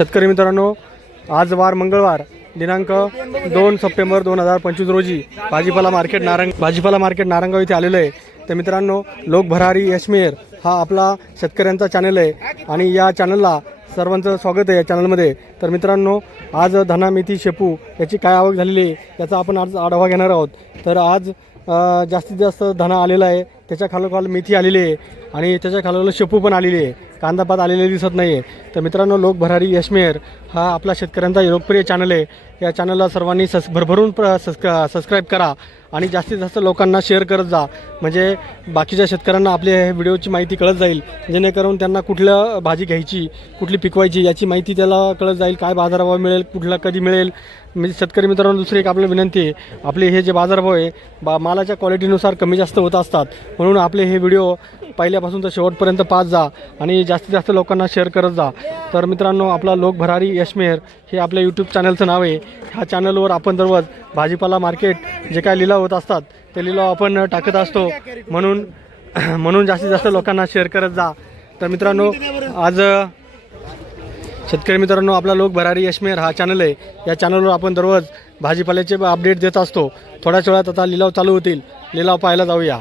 शेतकरी मित्रांनो आज वार मंगळवार दिनांक दोन सप्टेंबर दोन हजार पंचवीस रोजी भाजीपाला मार्केट नारंग भाजीपाला मार्केट नारंगाव इथे आलेलं आहे. तर मित्रांनो लोक भरारी यशमेर हा आपला शेतकऱ्यांचा चॅनल आहे आणि या चॅनलला सर्वांचं स्वागत आहे या चॅनलमध्ये तर मित्रांनो आज धना मेथी शेपू याची काय आवक झालेली आहे याचा आपण आज आढावा घेणार आहोत. तर आज जास्तीत जास्त धना आलेला आहे. त्याच्या खालोखाल मेथी आलेली आहे आणि त्याच्या खालोखाल शेपू पण आलेली आहे. कांदापात आलेले दिसत नाही आहे तर मित्रांनो लोक भरारी यशमेर हा आपला शेतकऱ्यांचा लोकप्रिय चॅनल आहे. या चॅनलला सर्वांनी सस भरभरून प्र सस्क सबस्क्राईब करा आणि जास्तीत जास्त लोकांना शेअर करत जा. म्हणजे बाकीच्या शेतकऱ्यांना आपल्या ह्या व्हिडिओची माहिती कळत जाईल. जेणेकरून त्यांना कुठलं भाजी घ्यायची कुठली पिकवायची याची माहिती त्याला कळत जाईल. काय बाजारभाव मिळेल कुठला कधी मिळेल. म्हणजे शेतकरी मित्रांनो दुसरी एक आपल्याला विनंती आहे. आपले हे जे बाजारभाव आहे बा मालाच्या क्वालिटीनुसार कमी जास्त होत असतात. म्हणून आपले हे व्हिडिओ पहिल्यापासून तर शेवटपर्यंत पाच जा आणि जास्तीत जास्त लोकांना शेअर करत जा. तर मित्रांनो आपला लोक भरारी यशमेर हे आपल्या यूट्यूब चॅनलचं नाव आहे. ह्या चॅनलवर आपण दररोज भाजीपाला मार्केट जे काय लिलाव होत असतात ते लिलाव आपण टाकत असतो. म्हणून म्हणून जास्तीत जास्त लोकांना शेअर करत जा. तर मित्रांनो आज शेतकरी मित्रांनो आपला लोक भरारी यशमेर हा चॅनल आहे. या चॅनलवर आपण दररोज भाजीपाल्याचे अपडेट देत असतो. थोड्याच वेळात आता लिलाव चालू होतील. लिलाव पाहायला जाऊया.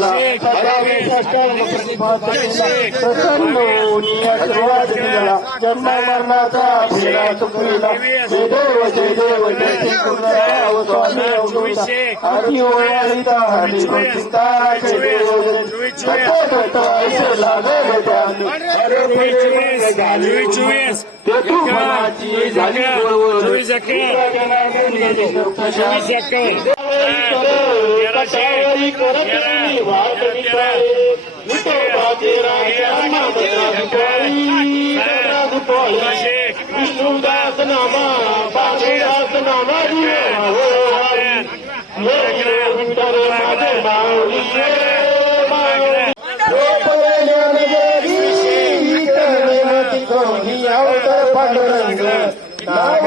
ला जन्म मरणाचा फेरा चुकविला जय देव जय देव जय श्री कृष्ण स्वामी अवधूता हरी ओळीता हरी चिंता जय देव दत्त दत्त ऐसे लागले त्याने चोवीस ते तू मनाची झाली बरोबर चोवीस चोवीस एक्कावन्न कटावरी करत मी वाट निघाले. विठोबाचे राजा विष्णुदास नामा बाबूदास नामा पांडुरंग नाव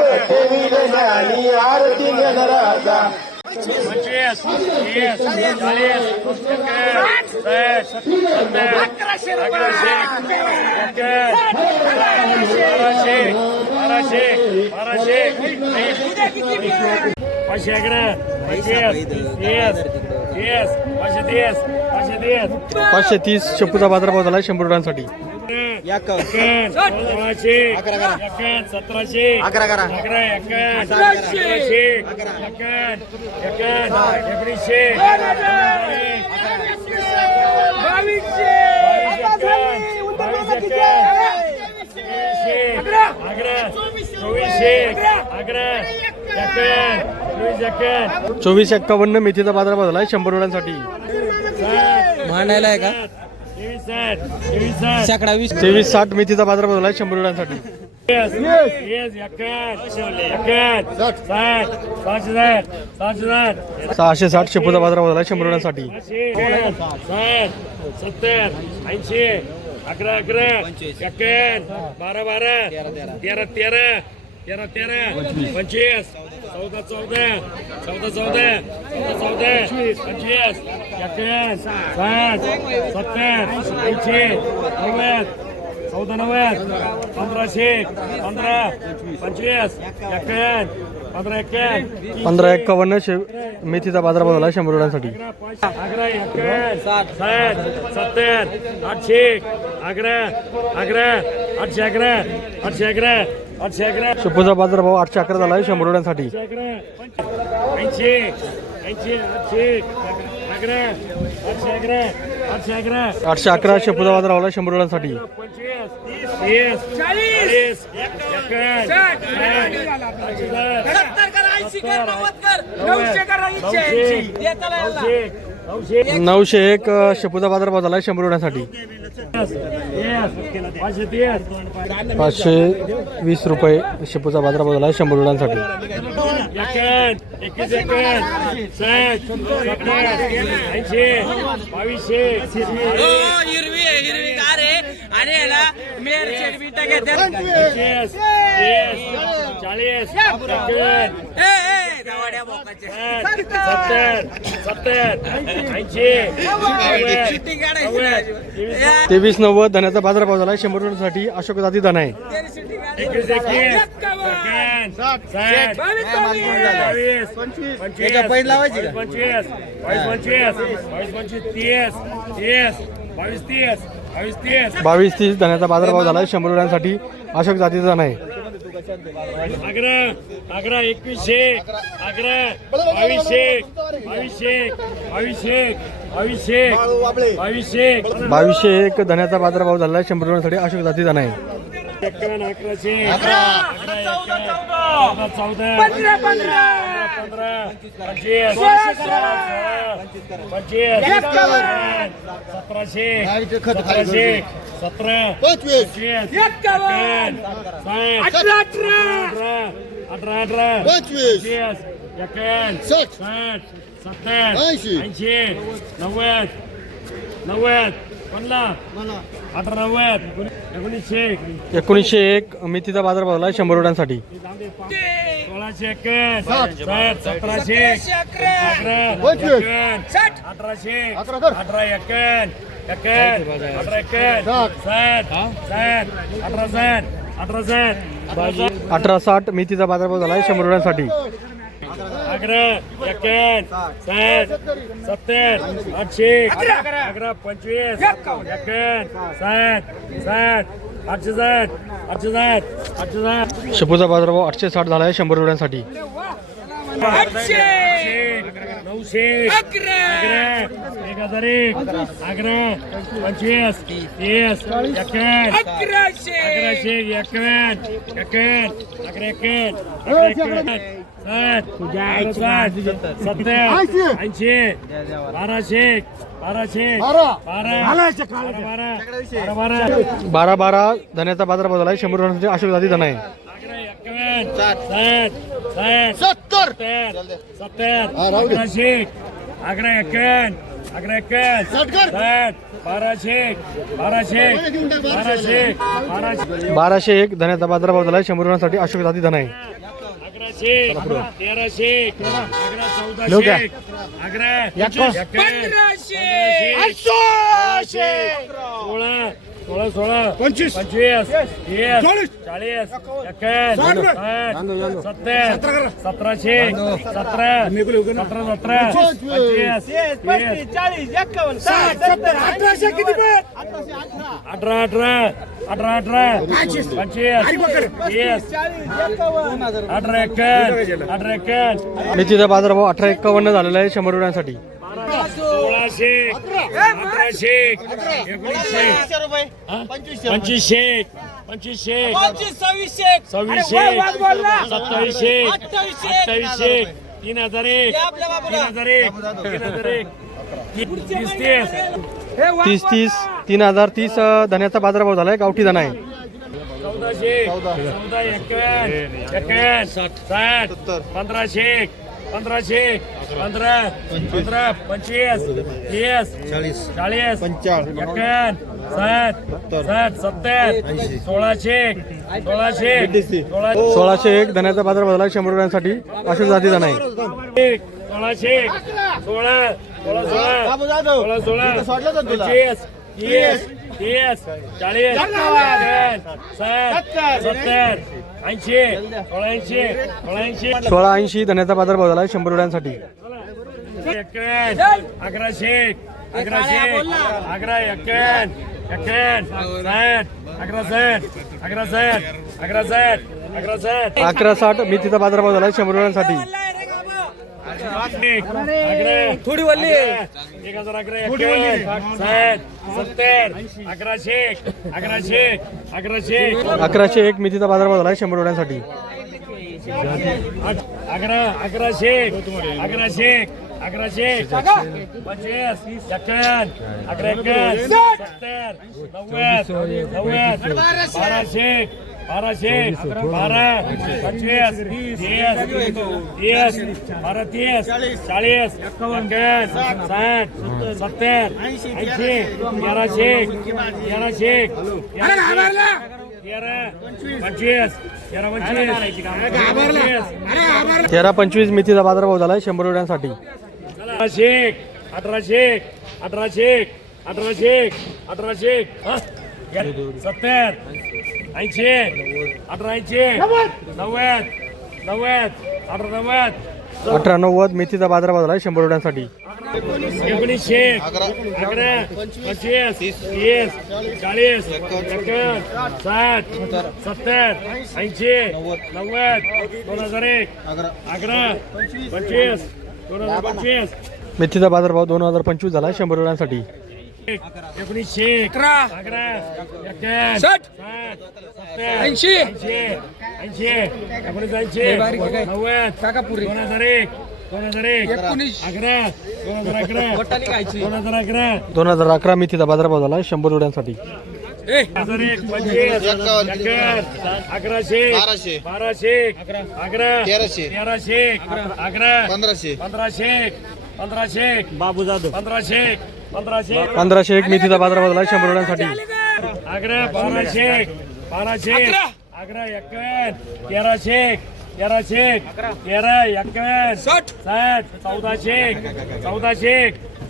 आरती राजा पंचवीस तीस चाळीस साठ सत्तर अकराशे बाराशे बाराशे बाराशे पाचशे अकरा पंचवीस तीस पाचशे तीस शेपूचा बाजारभाव झाला शंभर रुपयांसाठी सतराशे अकरा अकरा एकोणीसशे चोवीसशे अकरा चोवीस एकावन्न चोवीस एक्कावन्न मेथीचा बाजारभाव झाला शंभर रुपयांसाठी मांडायला आहे का साठ तेवीस साठ शेकडा वीस तेवीस साठ मेथीचा बाजारभाव झाला शंभर रुपयांसाठी सहाशे साठ, शेपूचा बाजारभाव झाला शंभर रुपयांसाठी सत्तर, ऐंशी, अकरा अकरा, एकावन्न, बारा बारा, तेरा तेरा, तेरा तेरा, पंचवीस, चौदा चौदा, चौदा चौदा, चौदा चौदा, पंचवीस, एकावन्न, साठ, सत्तर, ऐंशी, नव्वद, चौदा नव्वद. पंधराशे. पंधरा. पंचवीस. एकावन्न पंधरा एक्कावन्न शे मेथीचा बाजारभाव झाला शंभर रुपयांसाठी. सत्तर आठशे. अकरा अकरा आठशे अकरा आठशे अकरा आठशे अकरा शेपूचा बाजारभाव आठशे अकरा झाला शंभर रुपयांसाठी. ऐंशी ऐंशी आठशे. अकरा आठशे अकरा आठशे अकरा आठशे अकरा शेपूचा बाजारभाव झाला शंभर रुपयांसाठी. नऊशे. नऊशे, एक अ, शेपूचा बाजारभाव झाला शंभर रुपयासाठी पाचशे वीस रुपये शेपूचा बाजार झाला शंभर रुपयांसाठी आणि याला घेतात चाळीस तेवीस, नव्वद धन्याचा बाजारभाव झाला. आहे शंभर रुपयांसाठी अशोक जाती धन आहे. बावीस, तीस धन्याचा बाजारभाव झाला. आहे शंभर रुपयांसाठी अशोक जातीचा धन अकरा अकरा एकवीसशे अकरा बावीसशे बावीसशे बावीसशे बावीसशे बावीसशे बावीसशे एक धन्याचा बाजारभाव झाला आहे शंभर रुपयांसाठी अशोक जाती धन आहे. एक्कावन्न अकराशे. अकरा अकरा चौदा. पंधरा. पंचवीस सोळा, पंचवीस सतराशे सतराशे सतरा पंचवीस अठरा, अठरा. अठरा अठरा अठरा पंचवीस एकावन्न साठ सत्तर ऐंशी नव्वद नव्वद पन्नास अठरा नव्वद एकोणीसशे एकोणीसशे एक मेथीचा बाजार झाला आहे शंभर रुपयांसाठी सोळाशे सतराशे. अठराशे अठरा अठरा साठ. साठ. अठरा साठ. अठरा साठ. अठरा साठ. अठरा साठ. मेथीचा बाजारभाव झाला आहे शंभर रुपयांसाठी. अकरा एकावन्न साठ. सत्तर. आठशे. अकरा. पंचवीस. एकावन्न साठ. साठ. शेपूचा बाजारभाव आठशे साठ झाला आहे शंभर रुपयांसाठी. नऊशे एक हजार एक अकरा पंचवीस तीस अकराशे. अकराशे अकरा ऐंशी. बाराशे बाराशे बारा. बारा बारा बारा बारा बारा. बारा धन्याचा बाजारभाव झाला आहे. शंभर रुपयांसाठी अशोक जाती धन आहे. सत्तर. सत्तर अकराशे अकरा एकावन्न अकरा साठ बाराशे बाराशे बाराशे बाराशे बाराशे. एक धन्याचा बाजारभाव झाला आहे. शंभर रुपयांसाठी अशोक जाती धन आहे. अकराशे तेराशे अकरा चौदाशे. अकरा पंधराशे सोळा सोळा सोळा. पंचवीस. पंचवीस. चाळीस. एकावन्न. साठ. सत्तर. सतराशे. सतरा. सतरा सतरा. पंचवीस. चाळीस एक्कावन्न सत्तर अठराशे किती अठरा अठरा. अठरा अठरा. पंचवीस. अठरा एक्कावन्न अठरा एक्कावन्न मेथीचा बाजारभाव अठरा एक्कावन्न झालेला आहे शंभर रुपयांसाठी. सोळाशे अठराशे एकोणीसशे? पंचवीसशे पंचवीसशे पंचवीस सव्वीसशे सव्वीसशे. सत्तावीसशे अठ्ठावीसशे. तीन हजार एक. तीन हजार एक तीन हजार एक. तीस तीस तीस. तीस तीन हजार तीस धन्याचा बाजारभाव झाला आहे गावठी धन आहे. चौदाशे चौदा एकावन्न एकावन्न साठ पंधराशे पंधराशे पंधरा पंधरा पंचवीस तीस चाळीस चाळीस एकावन्न साठ साठ सत्तर सोळाशे सोळाशे सोळाशे. सोळाशे एक धन्याचा झाला आहे शंभर रुपयांसाठी. अशोक जाती धन आहे एक, सोळाशे सोळा सोळा सोळा सोळा सोळा पंचवीस तीस तीस चाळीस सत्तर. ऐंशी सोळा ऐंशी सोळा ऐंशी सोळा ऐंशी धन्याचा बाजारभाव झाला आहे शंभर रुपयांसाठी. अकराशे अकराशे अकरा एकावन्न एकावन्न साठ अकरा साठ अकरा साठ अकरा साठ अकरा साठ अकरा साठ मेथीचा बाजारभाव झाला शंभर रुपयांसाठी. थोडी वल्ली एक हजार अकरा सत्तर अकराशे अकराशे अकराशे. अकराशे एक मेथीचा बाजारभाव झाला आहे शंभर रुपयांसाठी. अकरा अकराशे अकराशे अकराशे पंचवीस एक्कावन्न अकरा एक्कावन्न सत्तर नव्वद नव्वद बाराशे बाराशे बारा पंचवीस तीस बारा तीस चाळीस एक्कावन्न साठ सत्तर ऐंशी तेराशे तेराशे तेरा पंचवीस मेथीचा बाजारभाव झाला आहे शंभर रुपयांसाठी अठराशे अठराशे अठराशे अठराशे अठराशे? सत्तर ऐंशी अठरा ऐंशी नव्वद. नव्वद अठरा नव्वद. अठरा नव्वद मेथीचा बाजारभाव झाला आहे शंभर रुपयांसाठी. एकोणीसशे अकरा. पंचवीस तीस. चाळीस एक्कावन्न साठ सत्तर. ऐंशी नव्वद. दोन हजार एक. अकरा. पंचवीस दोन हजार पंचवीस. मेथीचा बाजारभाव दोन हजार पंचवीस झाला आहे शंभर रुपयांसाठी. एकोणीसशे अकरा. ऐंशी. ऐंशी. एकोणीस ऐंशी नव्वद. दोन हजार एक. दोन हजार एक. एकोणीस. अकरा. दोन हजार अकरा. दोन हजार अकरा. दोन हजार अकरा मेथीचा बाजारभाव झाला शंभर रुपयांसाठी अकराशे. बाराशे. अकरा. तेराशे. तेराशे अकरा. पंधराशे. पंधराशे पंधराशे बाबू जाधव. पंधराशे पंधराशे. पंधराशे एक मेथीचा झाला आहे शंभर रुपयांसाठी. अकरा बाराशे बाराशे अकरा एक्कावन्न तेराशे तेराशे तेरा एक्कावन्न साठ. साठ चौदाशे चौदाशे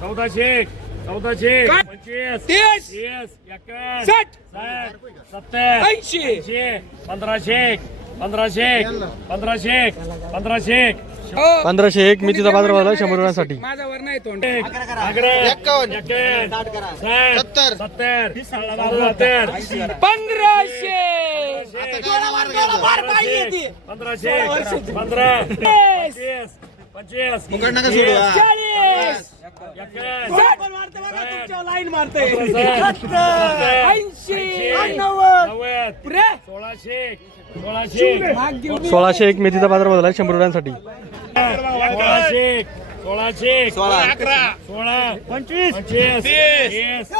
चौदाशे चौदाशे पंचवीस तीस. एक्कावन्न साठ. साठ सत्तर ऐंशी. पंधराशे पंधराशे पंधराशे पंधराशे पंधराशे एक मेथीचा बाजारभाव झाला आहे शंभर रुपयांसाठी. अकरा एक्कावन्न साठ सत्तर. सत्तर सत्तर पंधराशे पंधराशे पंधरा पंचवीस पंचवीस चाळीस लाईन मारते. ऐंशी सोळाशे एक मेथीचा झाला आहे शंभर रुपयांसाठी. सोळाशे सोळाशे. सोळा. अकरा. सोळा. पंचवीस. पंचवीस. तीस.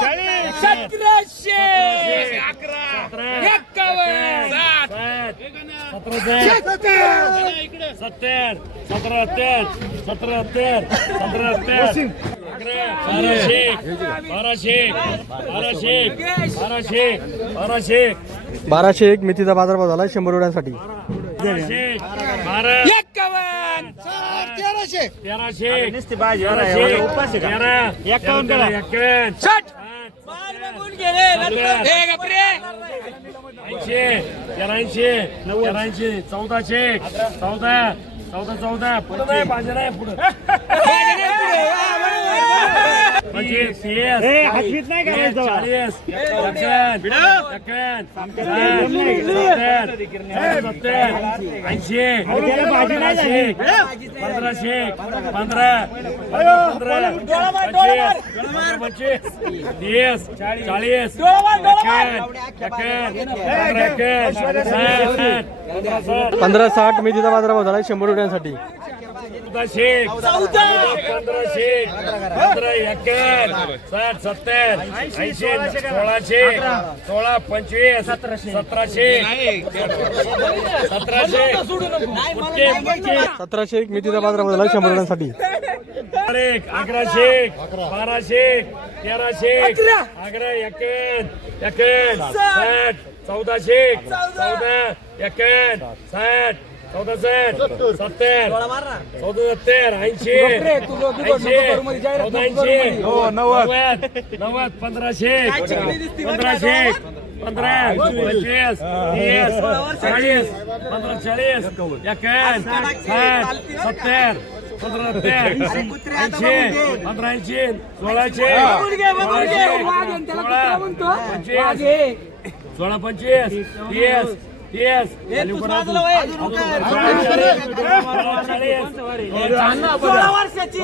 सतरा सतरा सतराहत्तर बाराशे बाराशे बाराशे बाराशे बाराशे बाराशे एक मेथीचा बाजारभाव झाला आहे शंभर रुपयांसाठी. तेराशे. तेराशे. तेराशे. तेरा. एक्कावन्न एक्कावन्न ऐंशी तेराऐंशी तेराऐंशी चौदाशे चौदा चौदा चौदा. पुढे नाही पाहिजे नाही पुढे. पंचवीस तीस चाळीस सत्तर ऐंशी पंधराशे पंधरा पंधरा पंचवीस तीस चाळीस पंधरा साठ मेथीचा बाजारभाव झाला आहे शंभर रुपयांसाठी. चौदाशे पंधराशे पंधरा एक्क्याण्णव साठ सत्तर ऐंशी सोळाशे सोळा पंचवीस सतराशे सतराशे. सतराशे एक मेथीचा शंभर रुपयांसाठी एक अकराशे बाराशे तेराशे अकरा एक्याण्णव एक्याण्णव साठ चौदाशे चौदा एक्याण्णव साठ चौदा साठ सत्तर. चौदा सत्तर ऐंशी. ऐंशी. ऐंशी नव्वद. नव्वद. पंधराशे. पंधराशे. पंधरा. पंचवीस. तीस. चाळीस. पंधरा चाळीस एक्याण्णव साठ. सत्तर. पंधरा सत्तर ऐंशी. पंधरा ऐंशी सोळाशे. सोळा. पंचवीस सोळा पंचवीस. तीस. सोळा वर्षाची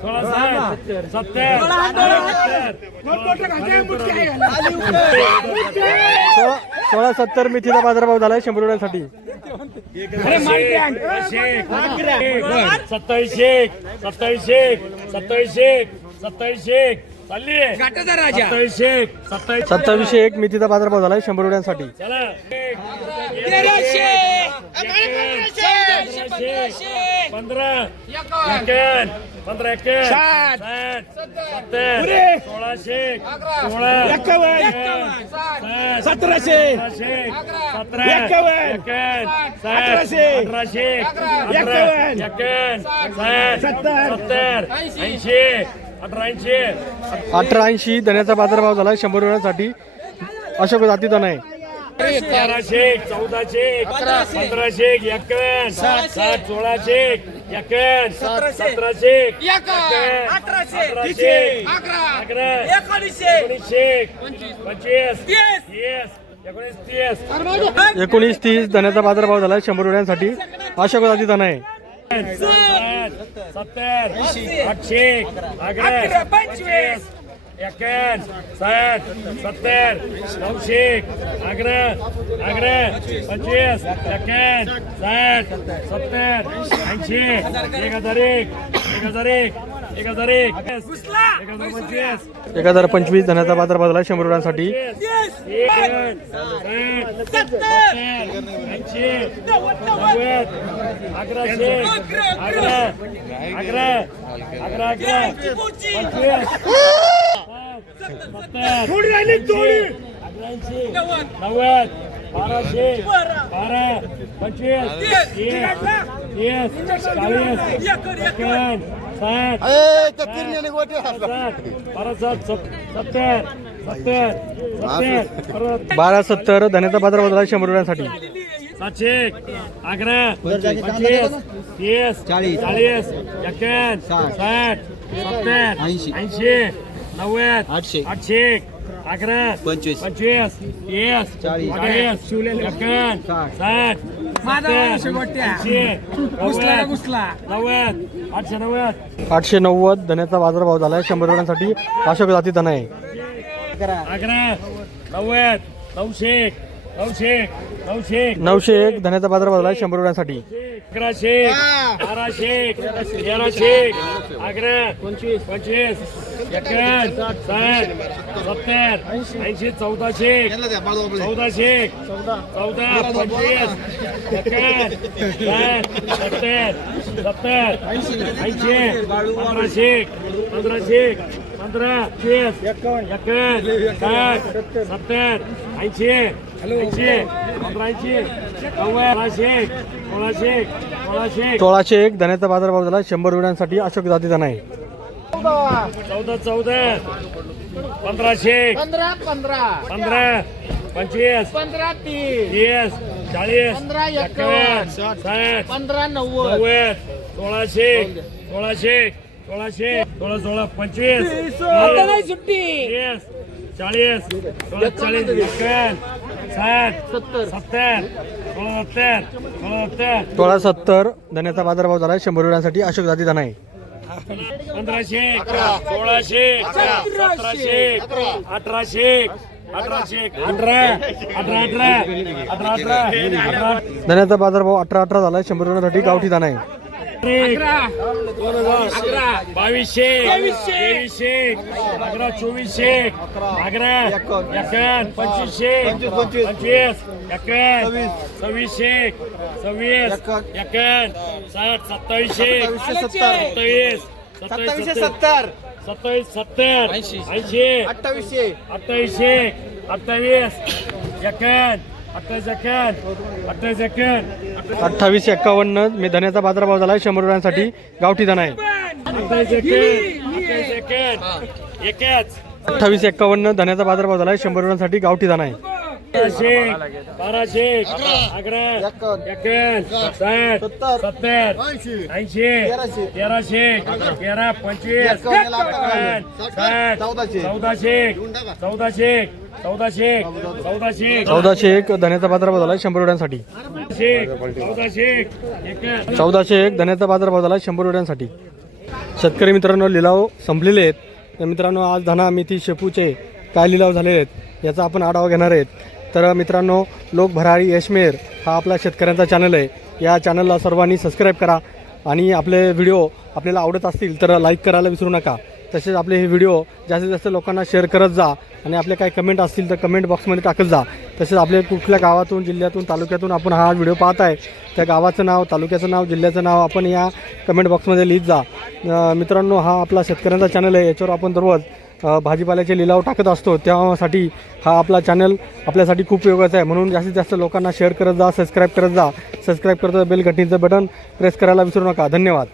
सोळा साठ. सत्तर. सोळा सोळा सत्तर मेथीचा बाजारभाव झाला आहे शंभर रुपयांसाठी. सत्तावीसशे सत्तावीसशे सत्तावीसशे सत्तावीसशे चालली सत्तावीसशे सत्तावीस सत्तावीसशे एक. मेथीचा बाजारभाव झाला शंभर रुपयांसाठी पंधरा. पंधरा. सोळाशे सोळा. सतराशे सतरा. एकावन्न साठ. अठराशे एकावन्न एकावन्न साठ. सत्तर. ऐंशी. अठरा ऐंशी अठरा ऐंशी धन्याचा बाजारभाव झाला शंभर रुपयांसाठी. अशोक जाती धन आहे तेराशे चौदाशे पंधराशे. एकावन्न सात सोळाशे एकावन्न सतराशे. अठराशे. अकरा. अकरा एकोणीसशे. पंचवीस. तीस. तीस. एकोणीस तीस. एकोणीस तीस धन्याचा बाजारभाव झाला शंभर रुपयांसाठी. अशोक जाती धन आहे साठ सत्तर आठशे अकरा अकरा, पंचवीस. एकावन्न साठ सत्तर नऊशे अकरा अकरा पंचवीस एकावन्न साठ सत्तर ऐंशी एक हजार एक एक हजार एक हजार पंचवीस धन्याचा बाजारभाव झाला शंभर रुपयांसाठी नव्वद बाराशे बारा पंचवीस तीस चाळीस बारा सात सत- सत्तर सत्तर सत्तर परत बारा सत्तर. धन्याचा बाजारभाव झाला शंभर रुपयांसाठी. सातशे अकरा. पंचवीस. तीस. चाळीस. चाळीस. साठ. सत्तर ऐंशी. नव्वद. आठशे. आठशे अकरा. पंचवीस. पंचवीस. तीस. चाळीस. एकावन्न साठ. सत्तर ऐंशी. नव्वद. नव्वद. आठशे नव्वद. आठशे नव्वद धन्याचा बाजारभाव झाला शंभर रुपयांसाठी अशोक जाती धन आहे. नव्वद नऊशे नऊशे नऊशे नऊशे एक धन्याचा बाजारभाव झाला शंभर रुपयांसाठी. अकराशे बाराशे तेराशे अकरा पंचवीस पंचवीस. ऐंशी चौदाशे चौदाशे चौदा. पंचवीस सत्तर सत्तर ऐंशी. पंधराशे पंधराशे पंधरा तीस साठ सत्तर. ऐंशी ऐंशी पंधरा ऐंशी नव्वद सोळाशे सोळाशे सोळाशे. सोळाशे एक धन्याचा बाजारभाव झाला. शंभर रुपयांसाठी अशोक जाती धन आहे चौदा. चौदा पंधराशे. पंधरा पंधरा. पंधरा पंचवीस. पंधरा तीस. तीस चाळीस पंधरा. साठ पंधरा नव्वद. नव्वद सोळाशे सोळाशे सोळाशे सोळा सोळा पंचवीस. आता नाही सुट्टी. तीस चाळीस सोळा चाळीस एकावन्न साठ सत्तर. सत्तर सोळा सत्तर सोळा सत्तर. सोळा सत्तर. धन्याचा बाजारभाव झाला. शंभर रुपयांसाठी अशोक जाती धन आहे पंधराशे सोळाशे सतराशे अठराशे अठराशे अठरा अठरा अठरा अठरा अठरा. धन्याचा बाजारभाव अठरा अठरा झाला शंभर रुपयांसाठी गावठी धन आहे. बावीसशे. तेवीसशे. अकरा चोवीसशे. अकरा. एकावन्न पंचवीसशे. पंचवीस एकावन्न सव्वीसशे. सव्वीस. एकावन्न साठ सत्तावीसशे. सत्तावीस. सत्तावीसशे सत्तर. सत्तावीस सत्तर. ऐंशी. अठ्ठावीसशे. अठ्ठावीसशे. अठ्ठावीस. एकावन्न अठ्ठावीस एक्कावन्न मी धन्याचा बाजारभाव झाला शंभर रुपयांसाठी गावठी धन आहे. अठ्ठावीस एक्कावन्न धन्याचा बाजारभाव झाला शंभर रुपयांसाठी गावठी धन आहे. बाराशे ऐंशी तेराशे तेरा पंचवीस चौदाशे चौदाशे चौदाशे चौदाशे चौदाशे एक धन्याचा बाजारभाव झाला शंभर रुपयांसाठी. चौदाशे एक. धन्याचा बाजारभाव झाला शंभर रुपयांसाठी. शेतकरी मित्रांनो लिलाव संपलेले आहेत. तर मित्रांनो आज धना मेथी शेपूचे काय लिलाव झालेले आहेत याचा आपण आढावा घेणार आहेत. तर मित्रांनो लोक भरारी यशमेर हा आपला शेतकऱ्यांचा चॅनल आहे. या चॅनलला सर्वांनी सबस्क्राईब करा आणि आपले व्हिडिओ आपल्याला आवडत असतील तर लाईक करायला विसरू नका. तसेच आपले हे व्हिडिओ जास्तीत जास्त लोकांना शेअर करत जा आणि आपले काही कमेंट असतील तर कमेंट बॉक्समध्ये टाकत जा. तसेच आपले कुठल्या गावातून जिल्ह्यातून तालुक्यातून आपण हा व्हिडिओ पाहत आहे त्या गावाचं नाव तालुक्याचं नाव जिल्ह्याचं नाव आपण या कमेंट बॉक्समध्ये लिहित जा. मित्रांनो हा आपला शेतकऱ्यांचा चॅनल आहे याच्यावर आपण दररोज भाजीपाल्याचे लिलाव टाकत असतो. त्यासाठी हा आपला चॅनल आपल्यासाठी खूप उपयोगाचा आहे. म्हणून जास्तीत जास्त लोकांना शेअर करत जा सबस्क्राईब करत जा. सबस्क्राईब करत बेल घंटीचं बटन प्रेस करायला विसरू नका. धन्यवाद.